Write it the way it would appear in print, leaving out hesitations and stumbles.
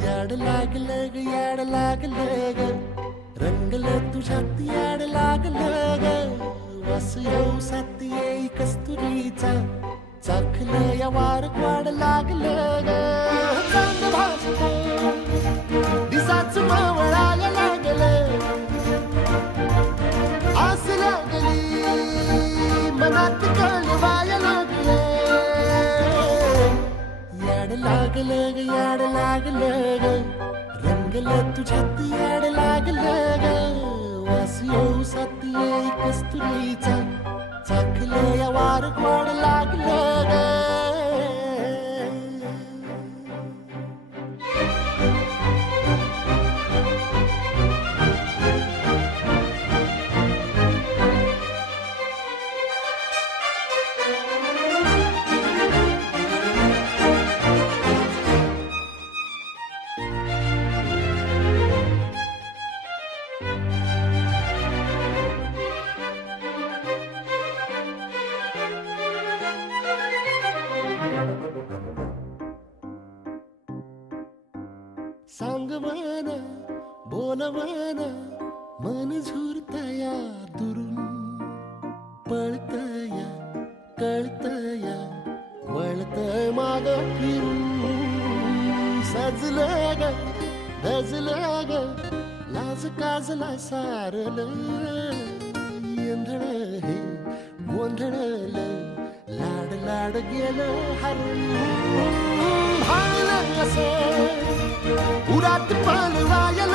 याड लागलं ग याड लागलं ग रंगलं तुझ्यात याड लागलं ग वास येऊ साथ येई कस्तुरीचा चाखलं या वार वाड लागलं ग चांद भासलं दिसाच मावळायला लागलं आस लागली मनात कळवायला लागलं याड लागलं ग याड लागलं ग रंगलं तुझ्यात याड लागलं ग वास येऊ साथ येई कस्तुरीचा चाखलं या वार गोड लागलं ग सांगवान बोलवान मन झुरतया दुरून पळतया कळतया वळतय माग फिरून सजलं ग धजलं ग लाज काजला सारलं येंधळ हे गोंधळलं लाड लाड गेलं हरून भाळलं असं उरात पालवायला